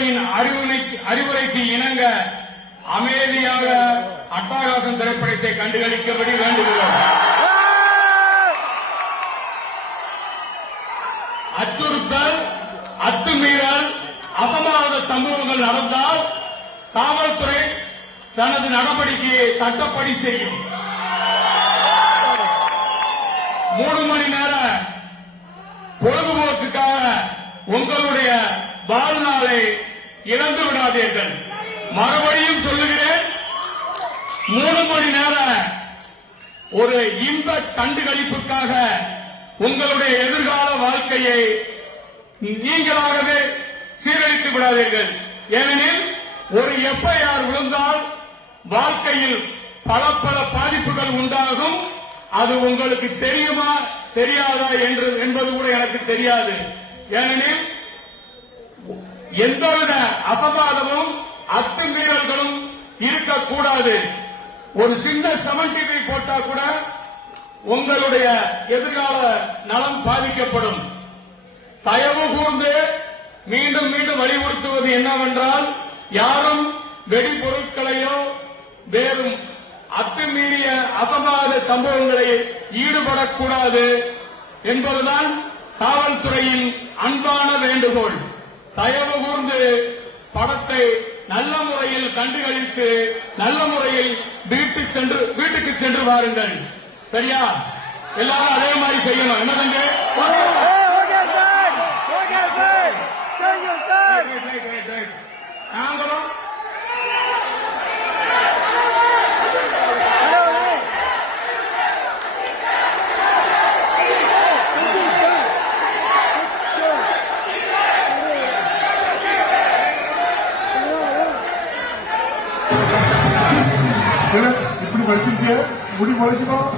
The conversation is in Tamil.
காவல்துறையின் அறிவுரைக்கு இணங்க அமைதியாக அட்டகாசம் திரைப்படத்தை கண்டுகளிக்கும்படி வேண்டுகிறோம். அச்சுறுத்தல், அத்துமீறல், அசம்பாவித சம்பவங்கள் நடந்தால் காவல்துறை தனது நடவடிக்கையை சட்டப்படி செய்யும். 3 மணி நேர பொழுதுபோக்குக்காக உங்களுடைய வாழ்நாளை இழந்து விடாதீர்கள். மறுபடியும் சொல்லுகிறேன், 3 மணி நேர ஒரு இன்ப கண்டுகளிப்புக்காக உங்களுடைய எதிர்கால வாழ்க்கையை நீங்களாகவே சீரழித்து விடாதீர்கள். ஏனெனில் ஒரு எஃப்ஐஆர் விழுந்தால் வாழ்க்கையில் பல பல பாதிப்புகள் உண்டாகும். அது உங்களுக்கு தெரியுமா தெரியாதா என்பது கூட எனக்கு தெரியாது. ஏனெனில் எந்தவித அசம்பாதமும் அத்துமீறல்களும் இருக்கக்கூடாது. ஒரு சின்ன 75 போட்டா கூட உங்களுடைய எதிர்கால நலம் பாதிக்கப்படும். தயவு கூர்ந்து மீண்டும் மீண்டும் வலியுறுத்துவது என்னவென்றால், யாரும் வெடிபொருட்களையோ வேறும் அத்துமீறிய அசம்பாவித சம்பவங்களை ஈடுபடக்கூடாது என்பதுதான் காவல்துறையின் அன்பான வேண்டுகோள். தயவு கூர்ந்து படத்தை நல்ல முறையில் கண்டுகளித்து நல்ல முறையில் வீட்டுக்கு சென்று வாருங்கள். சரியா? எல்லாரும் அதே மாதிரி செய்யணும். என்ன தம்பி? நாங்களும் இப்படி படிச்சிருக்கேன், முடி முளைச்சிடும்.